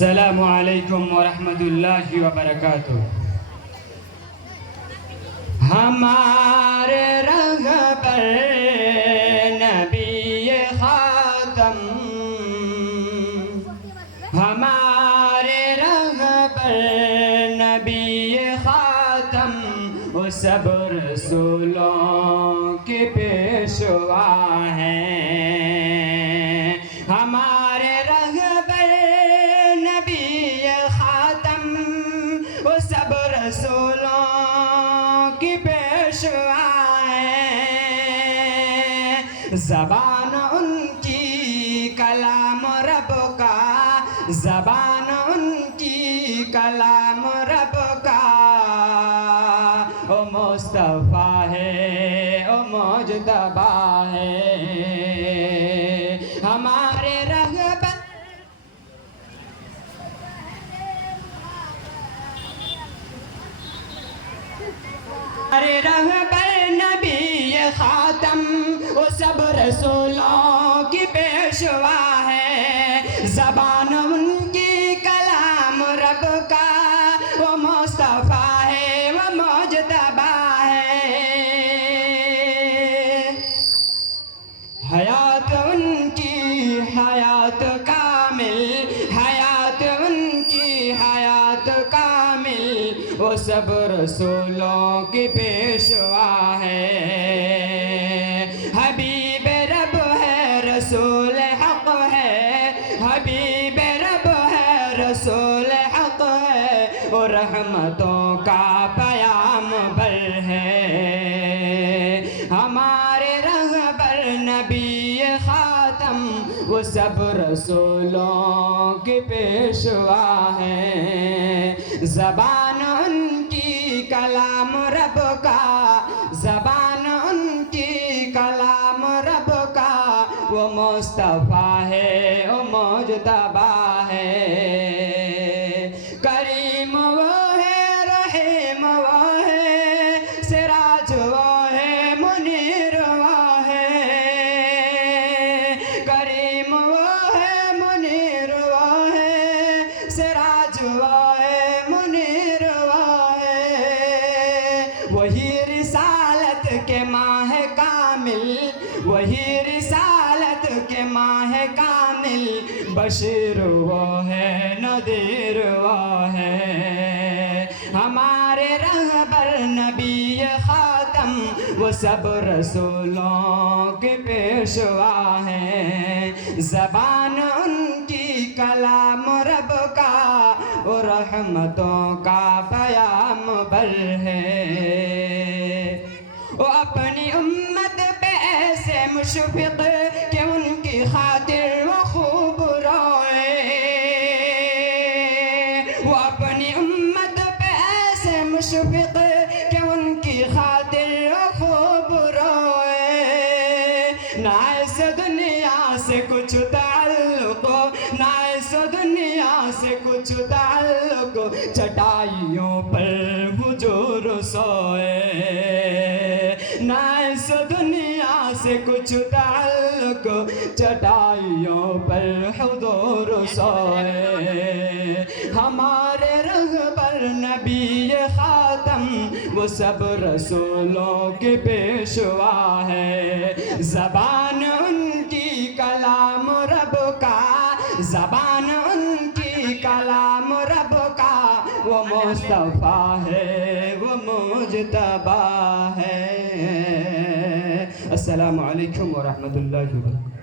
السلام علیکم ورحمۃ اللہ وبرکاتہ۔ ہمارے رنگ پر نبی خاتم، ہمارے رنگ پر نبی خاتم، وہ سب رسولوں کے پیشوا ہیں۔ ہمارے رنگ پر نبی خاتم، وہ سب رسولوں کی پیشوا ہیں۔ زبان ان کی کلام رب کا، زبان ان کی کلام رب کا، او مصطفیٰ ہے، او مجتبیٰ ہے۔ ہمارے رغبت ہمارے رغبت نبی خاتم، وہ سب رسولوں کی پیشوا ہے۔ زبان ان کی کلام رب کا، وہ مصطفیٰ ہے، وہ مجتبیٰ ہے۔ حیات ان کی حیات کامل، حیات ان کی حیات کامل، وہ سب رسولوں کی پیشوا ہے۔ حبیب رب ہے، رسول حق ہے، حبیب رب ہے، رسول حق ہے، وہ رحمتوں کا پیام بر ہے۔ ہمارے رہبر نبی خاتم، وہ سب رسولوں کی پیشوا ہے۔ زبان ان کی کلام رب کا، زبان ان کی کلام رب کا، وہ مصطفیٰ ہے، وہ مجتبیٰ ہے۔ کریم وہ ہے، رحیم وہ ہے، سراج وہ ہے، منیر وہ ہے۔ کریم وہ ہے، منیر وہ ہے، سراج وہ ہے، منیر وہ ہے۔ وہی رسالت کے ماہ کامل، وہی رسالت کے ماہ کامل، بشیر وہ ہے، نذیر وہ ہے۔ ہمارے رہبر نبی خاتم، وہ سب رسولوں کے پیشوا ہیں۔ زبان ان کی کلام رب کا، وہ رحمتوں کا پیام بر ہے۔ وہ اپنی امت پہ ایسے مشفق کہ ان کی خاطر وہ خوب روئے۔ وہ اپنی امت پہ ایسے مشفق کہ ان کی خاطر وہ خوب روئے۔ نہ اس دنیا سے کچھ تعلق، نہ اس دنیا سے کچھ تعلق، چٹائیوں پر حضور سوئے۔ نہ اس دنیا سے کچھ تعلق، چٹائیوں پر حضور سوئے۔ ہمارے رہبر نبی خاتم، وہ سب رسولوں کے پیشوا ہے۔ زبان ان کی کلام رب کا، زبان ان کی کلام رب کا، وہ مصطفیٰ ہے، وہ مجتبیٰ ہے۔ السلام علیکم ورحمۃ اللہ وبرکاتہ۔